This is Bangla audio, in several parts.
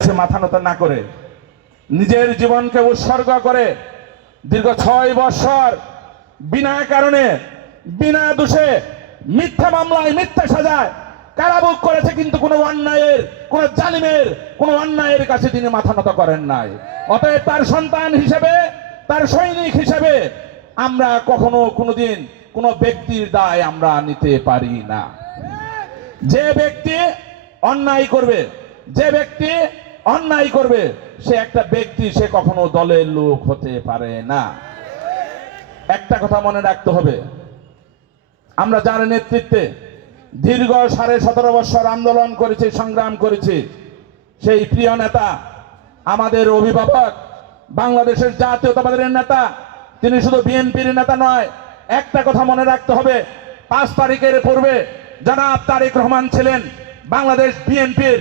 মাথা নত না করে নিজের জীবনকে উৎসর্গ করে দীর্ঘ 6 বছর বিনা কারণে বিনা দোষে মিথ্যা মামলায় মিথ্যা সাজায় কারাভোগ করেছে, কিন্তু কোনো অন্যায়ের কোনো জালিমের কোনো অন্যায়ের কাছে তিনি মাথা নত করেন নাই। অতএব তার সন্তান হিসেবে তার সৈনিক হিসেবে আমরা কখনো কোনোদিন কোনো ব্যক্তির দায় আমরা নিতে পারি না। যে ব্যক্তি অন্যায় করবে সে একটা ব্যক্তি, সে কখনো দলের লোক হতে পারে না। একটা কথা মনে রাখতে হবে, আমরা যার নেতৃত্বে দীর্ঘ 17.5 বছর আন্দোলন করেছি, সংগ্রাম করেছি, সেই প্রিয় নেতা আমাদের অভিভাবক বাংলাদেশের জাতীয়তাবাদের নেতা, তিনি শুধু বিএনপির নেতা নয়। একটা কথা মনে রাখতে হবে, 5 তারিখের পূর্বে জনাব তারেক রহমান ছিলেন বাংলাদেশ বিএনপির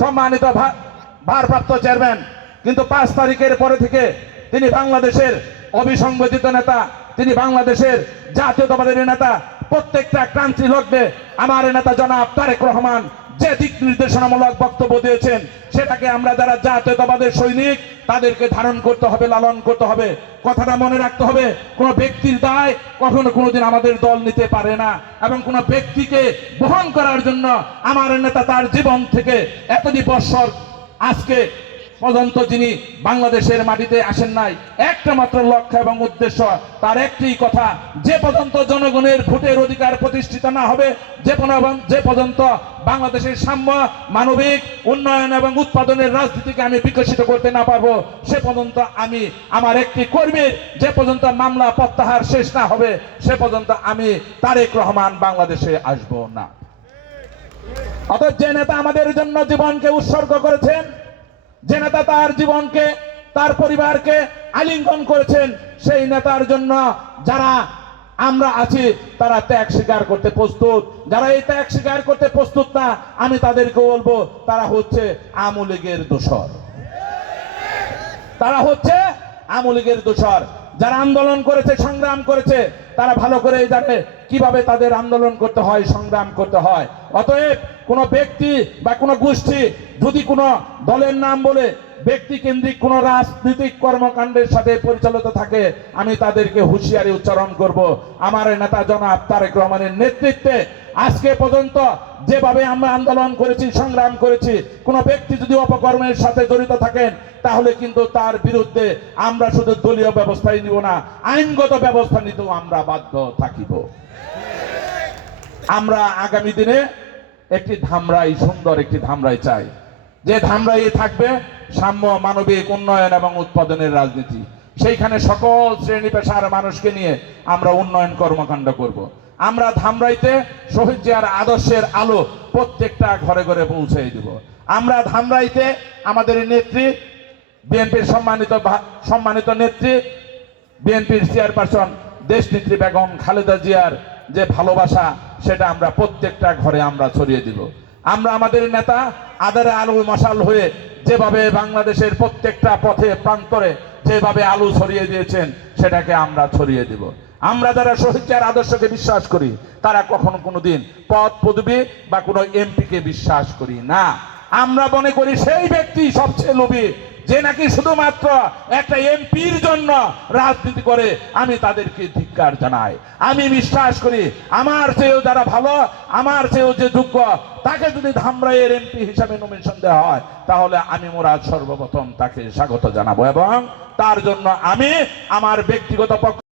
সম্মানিত ভারপ্রাপ্ত চেয়ারম্যান, কিন্তু 5 তারিখের পরে থেকে তিনি বাংলাদেশের অবিসংবাদিত নেতা, তিনি বাংলাদেশের জাতীয়তাবাদের নেতা। প্রত্যেকটা ক্রান্তি লগ্নে আমার নেতা জনাব তারেক রহমান যে দিক নির্দেশনামূলক বক্তব্য দিয়েছেন, সেটাকে আমরা যারা জাতীয়তাবাদের সৈনিক তাদেরকে ধারণ করতে হবে, লালন করতে হবে। কথাটা মনে রাখতে হবে, কোনো ব্যক্তির দায় কখনো কোনোদিন আমাদের দল নিতে পারে না, এবং কোনো ব্যক্তিকে বহন করার জন্য আমার নেতা তার জীবন থেকে এতদিন বছর আজকে পর্যন্ত যিনি বাংলাদেশের মাটিতে আসেন নাই, একটা মাত্র লক্ষ্য এবং উদ্দেশ্য, তার একটি কথা, যে পর্যন্ত জনগণের ভোটের অধিকার প্রতিষ্ঠিত না হবে, যে পর্যন্ত বাংলাদেশের সাম্য, মানবিক উন্নয়ন এবং উৎপাদনের রাজনীতিকে আমি বিকশিত করতে না পারবো, সে পর্যন্ত আমি আমার একটি কর্মীর যে পর্যন্ত মামলা প্রত্যাহার শেষ না হবে, সে পর্যন্ত আমি তারেক রহমান বাংলাদেশে আসব না। অতএব যে নেতা আমাদের জন্য জীবনকে উৎসর্গ করেছেন, যে নেতা তার জীবনকে তার পরিবারকে আলিঙ্গন করেছেন, সেই নেতার জন্য যারা আমরা আছি তারা ত্যাগ স্বীকার করতে প্রস্তুত। যারা এই ত্যাগ স্বীকার করতে প্রস্তুত না, আমি তাদেরকে বলবো তারা হচ্ছে আওয়ামী লীগের দোসর, তারা হচ্ছে আওয়ামী লীগের দোসর। যারা আন্দোলন করেছে, সংগ্রাম করেছে, তারা ভালো করে জানে কিভাবে তাদের আন্দোলন করতে হয়, সংগ্রাম করতে হয়। অতএব কোনো ব্যক্তি বা কোনো গোষ্ঠী যদি কোনো দলের নাম বলে ব্যক্তি কেন্দ্রিক কোনো রাজনৈতিক কর্মকাণ্ডের সাথে পরিচালিত থাকে, আমি তাদেরকে হুঁশিয়ারি উচ্চারণ করব। আমার নেতা জনাব তারেক রহমানের নেতৃত্বে আজকে পর্যন্ত যেভাবে আমরা আন্দোলন করেছি, সংগ্রাম করেছি, কোনো ব্যক্তি যদি অপকর্মের সাথে জড়িত থাকেন, তাহলে কিন্তু তার বিরুদ্ধে আমরা শুধু দলীয় ব্যবস্থাই নিব না, আইনগত ব্যবস্থা নিতেও আমরা বাধ্য থাকিব। আমরা আগামী দিনে একটি ধামরাই, সুন্দর একটি ধামরাই চাই, যে ধামরাই থাকবে সাম্য, মানবিক উন্নয়ন এবং উৎপাদনের রাজনীতি। সেইখানে সকল শ্রেণী পেশার মানুষকে নিয়ে আমরা উন্নয়ন কর্মকাণ্ড করব। আমরা ধামরাইতে শহীদ জিয়ার আদর্শের আলো প্রত্যেকটা ঘরে ঘরে পৌঁছে দিব। আমরা ধামরাইতে আমাদের নেত্রী, বিএনপির সম্মানিত নেত্রী, বিএনপির চেয়ারপারসন দেশনেত্রী বেগম খালেদা জিয়ার যে ভালোবাসা, সেটা আমরা প্রত্যেকটা ঘরে আমরা ছড়িয়ে দিব। আমরা আমাদের নেতা আদারে আলু মশাল হয়ে যেভাবে বাংলাদেশের প্রত্যেকটা পথে প্রান্তরে যেভাবে আলু ছড়িয়ে দিয়েছেন, সেটাকে আমরা ছড়িয়ে দিব। আমরা যারা শহীদ জিয়ার আদর্শকে বিশ্বাস করি, তারা কখনো কোনোদিন পদ পদবি বা কোনো এমপিকে বিশ্বাস করি না। আমরা মনে করি সেই ব্যক্তি সবচেয়ে লোভী, যে নাকি শুধুমাত্র একটা এমপির জন্য রাজনীতি করে। আমি তাদেরকে ধিক্কার জানাই। আমি বিশ্বাস করি আমার চেয়েও যারা ভালো, আমার চেয়েও যে যোগ্য, তাকে যদি ধামরাইয়ের এমপি হিসাবে নমিনেশন দেওয়া হয়, তাহলে আমি মুরাদ সর্বপ্রথম তাকে স্বাগত জানাবো, এবং তার জন্য আমি আমার ব্যক্তিগত পক্ষ